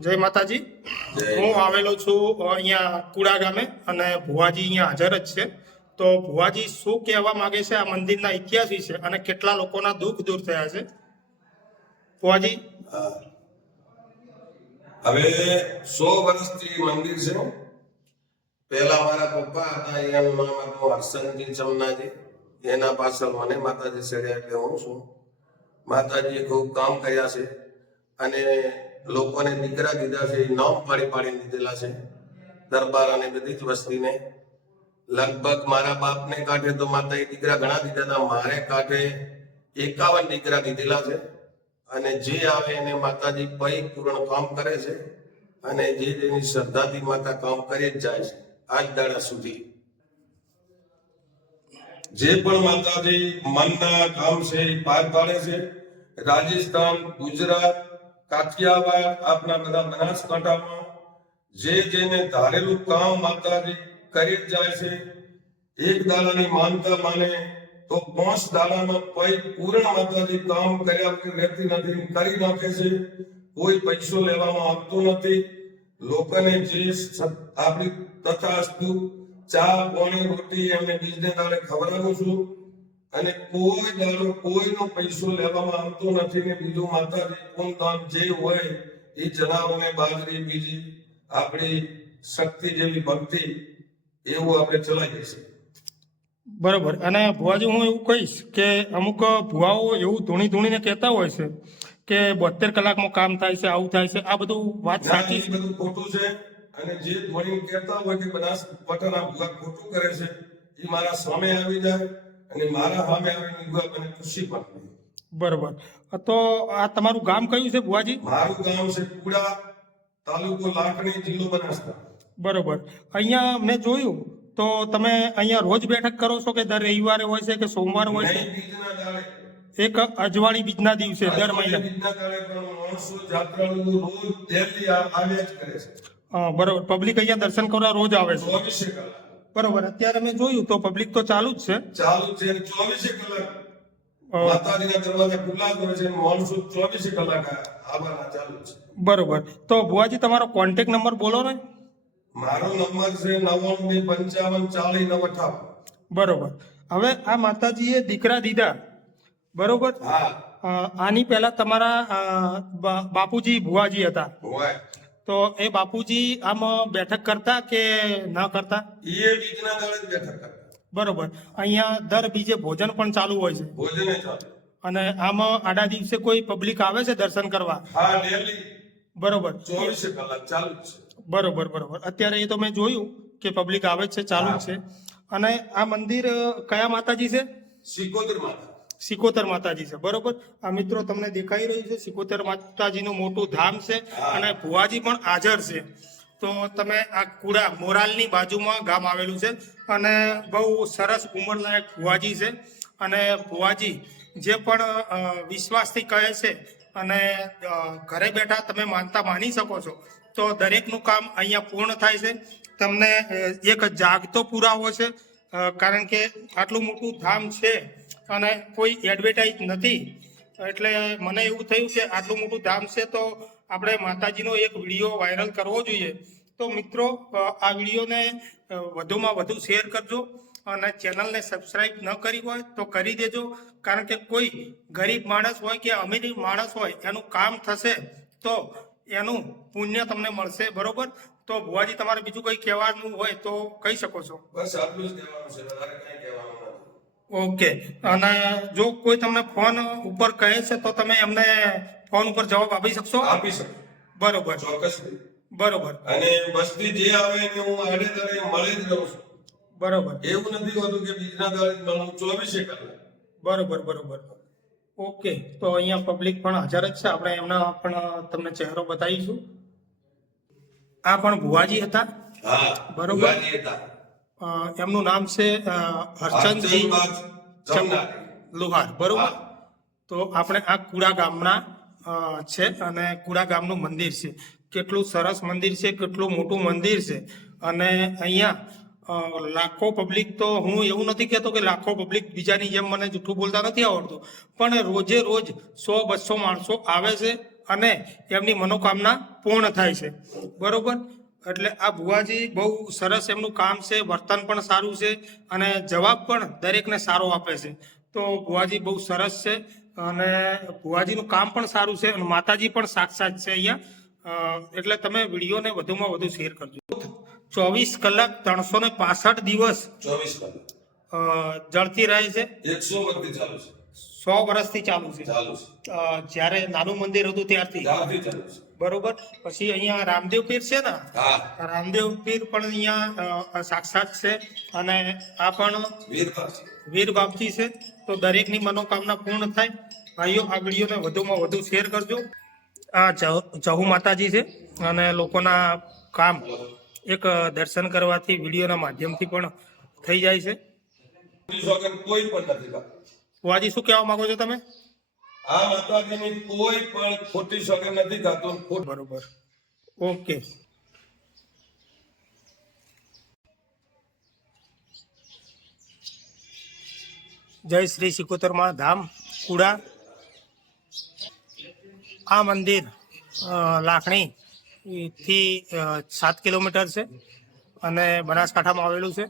જય માતાજી. હું આવેલો છું અહીંયા કુડા ગામે અને ભુવાજી અહીંયા હાજર જ છે. તો ભુવાજી શું કહેવા માંગે છે આ મંદિરના ઇતિહાસ વિશે અને કેટલા લોકોના દુઃખ દૂર થયા છે? ભુવાજી. હવે 100 વર્ષથી મંદિર છે. પહેલા મારા પપ્પા હતા, એનું નામ હતું હરસનજી ચમનાજી. એના પાછળ મને માતાજી ચડ્યા એટલે હું છું. માતાજીએ ખૂબ કામ કર્યા છે અને લોકોને દીકરા દીધા છે. નામ પાડીને દીધેલા છે દરબાર અને બધી જ વસ્તીને. લગભગ મારા બાપને કાંઠે તો માતાએ દીકરા ઘણા દીધા હતા. મારે કાંઠે 51 દીકરા દીધેલા છે અને જે આવે એને માતાજી પરિપૂર્ણ કામ કરે છે અને જે જેની શ્રદ્ધાથી માતા કામ કરી જ જાય છે આજ દાડા સુધી. જે પણ માતાજી મનના કામ છે એ પાર પાડે છે. રાજસ્થાન, ગુજરાત, કાઠિયાવાડ, આપણા બધા બનાસકાંઠામાં જે જેને ધારેલું કામ માતાજી કરી જ જાય છે. એક દાડાની માનતા માને તો 5 દાડામાં પૂર્ણ માતાજી કામ કર્યા વગર રહેતી નથી, કરી નાખે છે. કોઈ પૈસો લેવામાં આવતો નથી. લોકોને જે આપણી તથાસ્તુ ચા પાણી રોટી એમને બીજને દાડે ખવડાવું છું અને કોઈ દાડો કોઈનો પૈસો લેવામાં આવતો નથી. ને બીજું માતાજી પૂનદાન જે હોય એ જનાવરને બાજરી બીજી આપણી શક્તિ જેવી ભક્તિ એવું આપણે ચલાવીએ છીએ. બરોબર. અને ભુવાજી હું એવું કહીશ કે અમુક ભુવાઓ એવું ધૂણીને કહેતા હોય છે કે 72 કલાકમાં કામ થાય છે, આવું થાય છે. આ બધું વાત સાચી છે? બધું ખોટું છે. અને જે ધોણી કહેતા હોય કે બનાસકાંઠાના ભુવા ખોટું કરે છે એ મારા સામે આવી જાય અને મારા સામે આવીને ભુવા મને ખુશી પણ. બરોબર. તો આ તમારું ગામ કયું છે ભુવાજી? મારું ગામ છે કુડા, તાલુકો લાખણી, જિલ્લો બનાસકાંઠા. બરોબર. અહીંયા મેં જોયું તો તમે અહીંયા રોજ બેઠક કરો છો કે દર રવિવારે હોય છે કે સોમવાર હોય છે? બીજના દાડે એક અજવાળી બીજના દિવસે દર મહિના. બીજના દાડે પણ માણસો જાત્રાળુ રોજ ડેલી આવ્યા જ કરે છે. બરોબર. પબ્લિક અહીંયા દર્શન કરવા રોજ આવે છે? 24 કલાક. બરોબર. અત્યારે મેં જોયું તો પબ્લિક તો ચાલુ જ છે. ચાલુ છે 24 કલાક માતાજીના દરવાજા ખુલ્લા જ હોય છે. માણસો 24 કલાક આવવાના ચાલુ છે. બરોબર. તો ભુવાજી તમારો કોન્ટેક્ટ નંબર બોલો ને. મારો નંબર છે 99554098. બરોબર. હવે આ માતાજીએ દીકરા દીધા, બરોબર? હા. આની પહેલા તમારા બાપુજી ભુવાજી હતા, હોય. તો એ બાપુજી આમ બેઠક કરતા કે ના કરતા? એ બીજના દાડે જ બેઠક કરતા. બરોબર. અહીંયા દર બીજે ભોજન પણ ચાલુ હોય છે ભોજને ચાલુ. અને આમાં આડા દિવસે કોઈ પબ્લિક આવે છે દર્શન કરવા? હા, ડેલી. બરોબર. 24 કલાક ચાલુ જ છે. બરોબર. અત્યારે એ તો મેં જોયું કે પબ્લિક આવે છે, ચાલુ જ છે. અને આ મંદિર કયા માતાજી છે? સિકોતર માતા. સિકોતર માતાજી છે. બરોબર. આ મિત્રો તમને દેખાઈ રહ્યું છે સિકોતર માતાજીનું મોટું ધામ છે અને ભુવાજી પણ હાજર છે. તો તમે આ કુડા મોરાલની બાજુમાં ગામ આવેલું છે અને બહુ સરસ ઉંમરલાયક ભુવાજી છે. અને ભુવાજી જે પણ વિશ્વાસથી કહે છે અને ઘરે બેઠા તમે માનતા માની શકો છો તો દરેકનું કામ અહીંયા પૂર્ણ થાય છે. તમને એક જાગતો પુરાવો છે, કારણ કે આટલું મોટું ધામ છે અને કોઈ એડવર્ટાઇઝ નથી. એટલે મને એવું થયું કે આટલું મોટું ધામ છે તો આપણે માતાજીનો એક વિડીયો વાયરલ કરવો જોઈએ. તો મિત્રો આ વિડીયોને વધુમાં વધુ શેર કરજો અને ચેનલને સબસ્ક્રાઈબ ન કરી હોય તો કરી દેજો, કારણ કે કોઈ ગરીબ માણસ હોય કે અમીર માણસ હોય એનું કામ થશે તો એનું પુણ્ય તમને મળશે. બરોબર. તો ભુવાજી તમારે બીજું કંઈ કહેવાનું હોય તો કહી શકો છો. બસ આટલું જ કહેવાનું છે, વધારે કંઈ કહેવાનું નથી. ઓકે. અને જો કોઈ તમને ફોન ઉપર કહે છે તો તમે એમને ફોન ઉપર જવાબ આપી શકશો? આપી શકો. બરોબર. ચોક્કસ. બરોબર. અને વસ્તી જે આવે એને હું આડે દરે મળી જ રહું છું. બરોબર. એવું નથી હોતું કે બીજના દાડે જ મળું 24 કલાક. બરોબર. ઓકે. તો અહીંયા પબ્લિક પણ હાજર જ છે. આપણે એમના પણ તમને ચહેરો બતાવીશું. આ પણ ભુવાજી હતા. હા, બરોબર. ભુવાજી હતા. એમનું નામ છે હરચંદજી ચમનારી લુહાર. બરોબર. તો આપણે આ કુડા ગામના છે અને કુડા ગામનું મંદિર છે. કેટલું સરસ મંદિર છે, કેટલું મોટું મંદિર છે. અને અહીંયા લાખો પબ્લિક, તો હું એવું નથી કહેતો કે લાખો પબ્લિક બીજાની જેમ મને જૂઠું બોલતા નથી આવડતું, પણ રોજે રોજ 100-200 માણસો આવે છે અને એમની મનોકામના પૂર્ણ થાય છે બરોબર. એટલે આ ભુવાજી બહુ સરસ એમનું કામ છે, વર્તન પણ સારું છે અને જવાબ પણ દરેકને સારો આપે છે. તો ભુવાજી બહુ સરસ છે અને ભુવાજીનું કામ પણ સારું છે અને માતાજી પણ સાક્ષાત છે અહીંયા. એટલે તમે વિડીયોને વધુમાં વધુ શેર કરજો. 24 કલાક 365 દિવસ 24 કલાક જળતી રહે છે. 100 વર્ષથી ચાલુ છે. 100 વર્ષથી ચાલુ છે. જ્યારે નાનું મંદિર હતું ત્યારથી ચાલુ છે. બરોબર. પછી અહીંયા રામદેવ પીર છે ને, હા, રામદેવ પીર પણ અહીંયા સાક્ષાત છે અને આ પણ વીર બાપજી છે. તો દરેકની મનોકામના પૂર્ણ થાય. ભાઈઓ, આ વિડીયોને વધુમાં વધુ શેર કરજો. આ જહુ માતાજી છે અને લોકોના કામ એક દર્શન કરવાથી વિડીયોના માધ્યમથી પણ થઈ જાય છે. કોઈ પણ નથી કરતું. ભુવાજી, શું કહેવા માંગો છો તમે? આ માતાજીની કોઈ પણ ખોટી સોગંદ નથી ખાતું. બરોબર, ઓકે. જય શ્રી સિકોતરમાં ધામ કુડા. આ મંદિર લાખણી થી 7 કિલોમીટર છે અને બનાસકાંઠામાં આવેલું છે.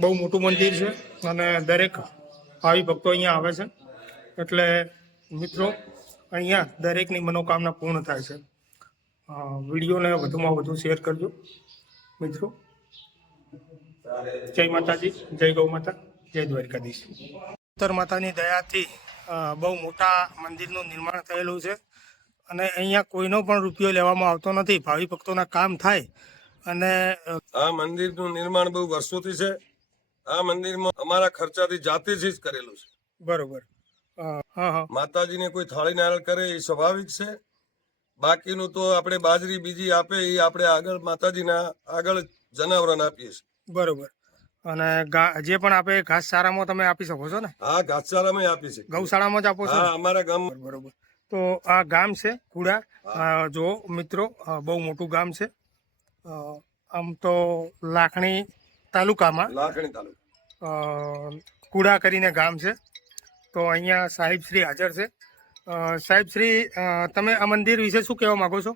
બહુ મોટું મંદિર છે અને દરેક ભાવિ ભક્તો અહીંયા આવે છે. એટલે મિત્રો, અહીંયા દરેકની મનોકામના પૂર્ણ થાય છે. વિડીયોને વધુમાં વધુ શેર કરજો મિત્રો. જય માતાજી, જય ગૌ માતા, જય દ્વારકાધીશ. ઉત્તર માતાની દયાથી બહુ મોટા મંદિરનું નિર્માણ થયેલું છે અને અહીંયા કોઈનો પણ રૂપિયો લેવામાં આવતો નથી. ભાવિ ભક્તોના કામ થાય. અને આ મંદિરનું નિર્માણ બહુ વર્ષોથી છે. આ મંદિરમાં અમારા ખર્ચાથી જાતેથી જ કરેલું છે. બરોબર. હા હા. માતાજીને કોઈ થાળી નારિયેળ કરે એ સ્વાભાવિક છે. બાકીનું તો આપણે બાજરી બીજી આપે એ આપણે આગળ માતાજીના આગળ જનાવરોને આપીએ છીએ. બરોબર. અને જે પણ આપે ઘાસચારામાં તમે આપી શકો છો ને? હા, ઘાસચારામાં આપી છે. ગૌશાળામાં જ આપો છો? હા, અમારા ગામ. બરોબર. તો આ ગામ છે કુડા. જો મિત્રો, બહુ મોટું ગામ છે. આમ તો લાખણી તાલુકામાં કુડા કરીને ગામ છે. તો અહીંયા સાહેબશ્રી હાજર છે. સાહેબશ્રી, તમે આ મંદિર વિશે શું કહેવા માંગો છો?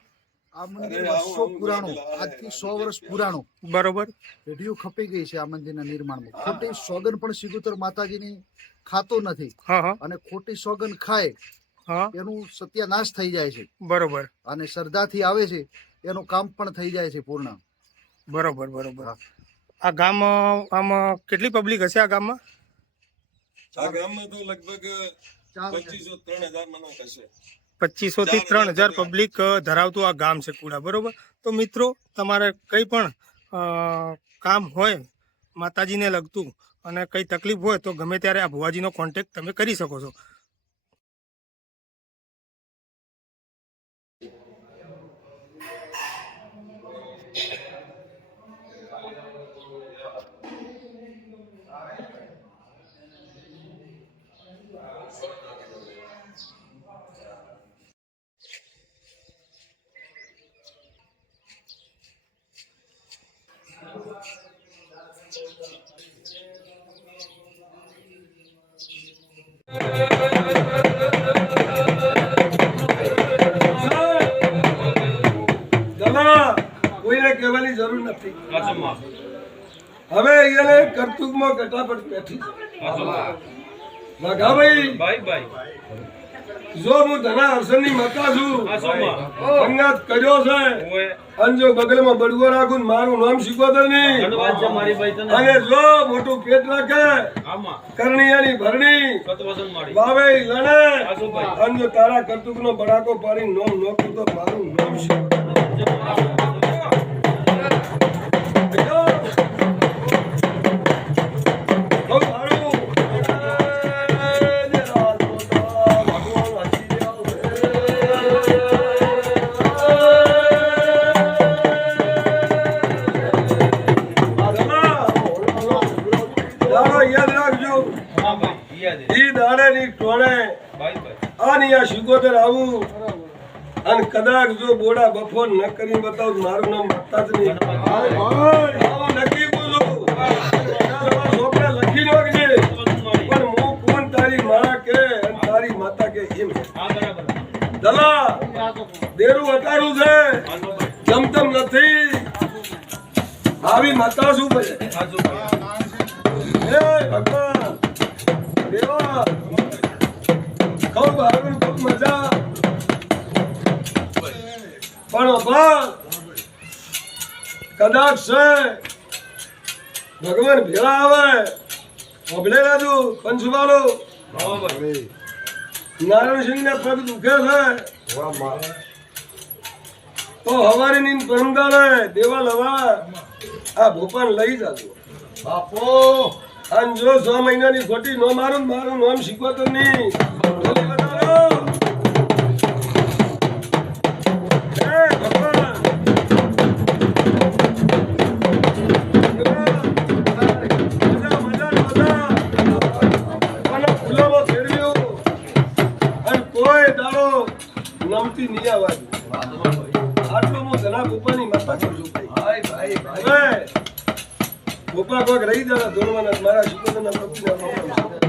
આ મંદિર વર્ષો પુરાણું, આજથી 100 વર્ષ પુરાણું. બરોબર. પેઢીઓ ખપી ગઈ છે આ મંદિરના નિર્માણમાં. ખોટી સોગન પણ સિકોતર માતાજીની ખાતો નથી અને ખોટી સોગન ખાય એનું સત્યાનાશ થઈ જાય છે. બરોબર. અને શ્રદ્ધાથી આવે છે એનું કામ પણ થઈ જાય છે પૂર્ણ. બરોબર બરોબર. આ ગામ આમ કેટલી પબ્લિક હશે આ ગામમાં? આ ગામમાં તો લગભગ 2500-3000 મનક હશે. 2500 થી 3000 પબ્લિક ધરાવતું આ ગામ છે કુડા. બરોબર. તો મિત્રો, તમારે કંઈ પણ કામ હોય માતાજીને લગતું અને કંઈ તકલીફ હોય તો ગમે ત્યારે આ ભુવાજીનો કોન્ટેક્ટ તમે કરી શકો છો. કોઈને કહેવાની જરૂર નથી. હવે એને કરતુકમાં કટાપટ બેઠી ભાઈ. જો હું ધના હર્ષણની માતા છું, અંગાત કર્યો છે અને જો બગલમાં બળવો રાખું મારું નામ સિકોતર નહીં અને જો મોટું પેટ રાખે કરણિયાની ભરણી વાવે લણે અને જો તારા કરતુકનો બડાકો પાડી નોમ નોખું તો મારું નામ સિકોતર. આની આ શિકોતર આવું અને કદાચ જો બોડા બફોર ન કરી બતાવ મારું નામ બતા જ નહીં આવું નક્કી બોલું છોકરા લખી નાખજે પણ હું કોણ તારી મારા કે અને તારી માતા કે એમ દલા દેરું અટારું છે જમતમ નથી આવી માતા શું બને હે ભગવાન દેવા ખૂબ હારું ખૂબ મજા પણ બાપ કદાચ છે ભગવાન ભેળા આવે ઓબલે રાજુ પંચવાલો નારાયણસિંહ ને પગ દુખે છે તો હવારી ની પરમદાડે દેવા લવા આ ભોપાલ લઈ જાજો બાપો અને જો 6 મહિનાની ખોટી નો મારું મારું નામ શીખવાતો નહીં નમતી નહીં આવવાની આટલો હું ઘણા ગોપાની માતા કરું છું ગોપા કોક રહી જાય ધોરવાના મારા શિકોતરના ભક્તિના